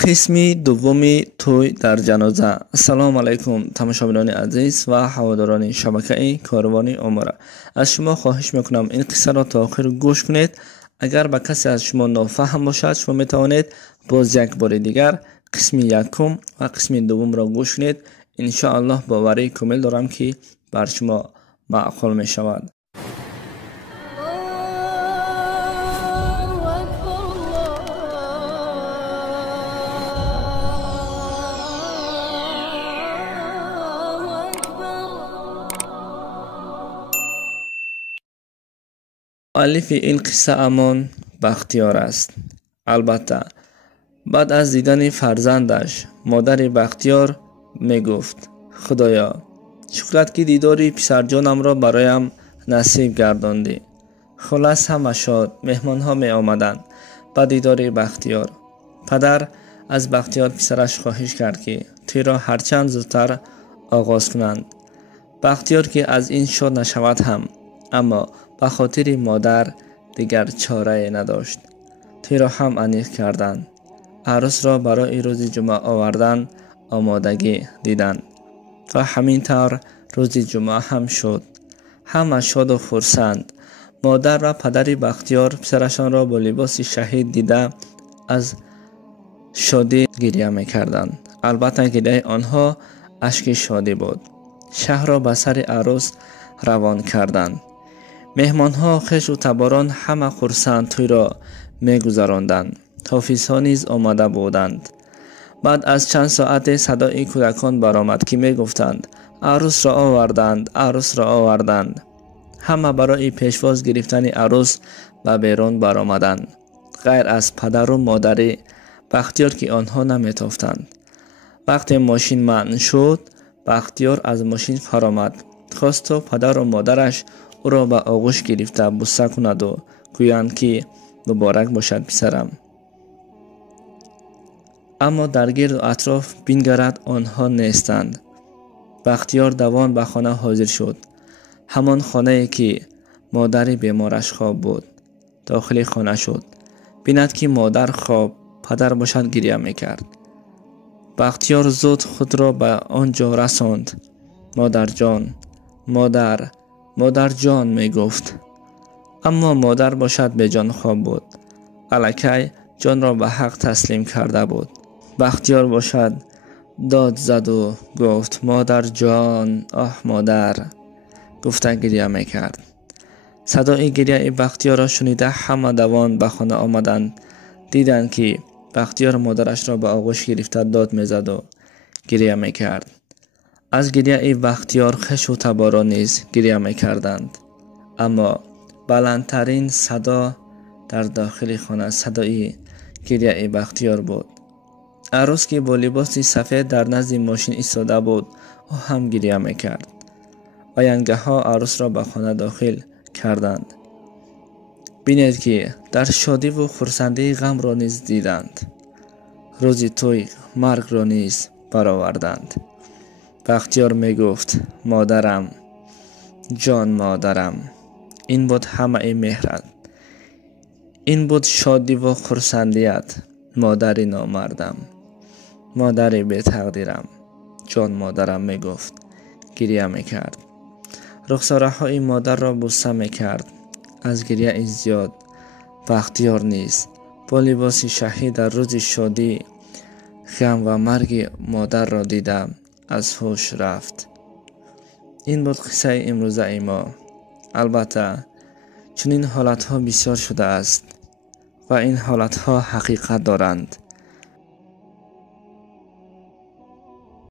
قسمی دومی توی در جنازه. سلام علیکم تماشاگران عزیز و هواداران شبکه کاروان عمره. از شما خواهش میکنم این قصه را تا آخر گوش کنید. اگر به کسی از شما نافهم باشد شما میتوانید باز یک بار دیگر قسم یکم و قسم دوم را گوش کنید. ان شاء الله باوری کامل دارم که بر شما معقول می شود. مؤلف این قصه امان بختیار است. البته بعد از دیدن فرزندش مادر بختیار می گفت خدایا شکرت که دیداری پسرجانم را برایم نصیب گرداندی. خلاص همه شاد مهمان ها می آمدند به دیدار بختیار. پدر از بختیار پسرش خواهش کرد که توی را هرچند زودتر آغاز کنند. بختیار که از این شاد نشود هم اما به خاطر مادر دیگر چاره نداشت. توی را هم انیق کردند. عروس را برای روز جمعه آوردن آمادگی دیدند و همین طور روز جمعه هم شد. همه شاد و خرسند. مادر و پدر بختیار پسرشان را با لباس شهید دیده از شادی گریه می‌کردند. البته گریه آنها اشک شادی بود. شهر را به سر عروس روان کردند. مهمان ها خوش و تباران همه خرسند توی را می گذراندند. حافظ ها نیز آمده بودند. بعد از چند ساعت صدای کودکان برآمد که می گفتند عروس را آوردند، عروس را آوردند. همه برای پیشواز گرفتن عروس به بیرون برآمدند غیر از پدر و مادر بختیار که آنها نمی تافتند. وقتی ماشین منع شد بختیار از ماشین فرامد. خواست تا پدر و مادرش او را به آغوش گرفته بوسه کند و گویند که مبارک باشد پسرم. اما در گرد و اطراف بینگرد آنها نیستند. بختیار دوان به خانه حاضر شد. همان خانه که مادر بیمارش خواب بود. داخل خانه شد. بیند که مادر خواب پدر باشد گریه میکرد. بختیار زود خود را به آنجا رساند. مادر جان، مادر جان می گفت. اما مادر باشد به جان خواب بود. الکی جان را به حق تسلیم کرده بود. بختیار باشد داد زد و گفت مادر جان، آه مادر گفته گریه می کرد. صدای گریه بختیار را شنیده همه دوان به خانه آمدند. دیدند که بختیار مادرش را به آغوش گرفته داد می زد و گریه می کرد. از گریه بختیار خوش و تبارا نیز گریه می کردند. اما بلندترین صدا در داخل خانه صدای گریه بختیار بود. عروس که با لباس سفید در نزد ماشین ایستاده بود او هم گریه می کرد. آینگه ها عروس را به خانه داخل کردند. بینید که در شادی و خرسندی غم را نیز دیدند. روزی توی مرگ را نیز برآوردند. بختیار می گفت مادرم جان، مادرم. این بود همه مهرت، این بود شادی و خرسندیت. مادر نامردم، مادر بی تقدیرم، جان مادرم می گفت گریه می کرد. رخساره های مادر را بوسه می کرد. از گریه زیاد بختیار نیز با لباس شهید در روز شادی غم و مرگ مادر را دیده از هوش رفت. این بود قصه امروزه ما. البته چنین حالت ها بسیار شده است و این حالت ها حقیقت دارند.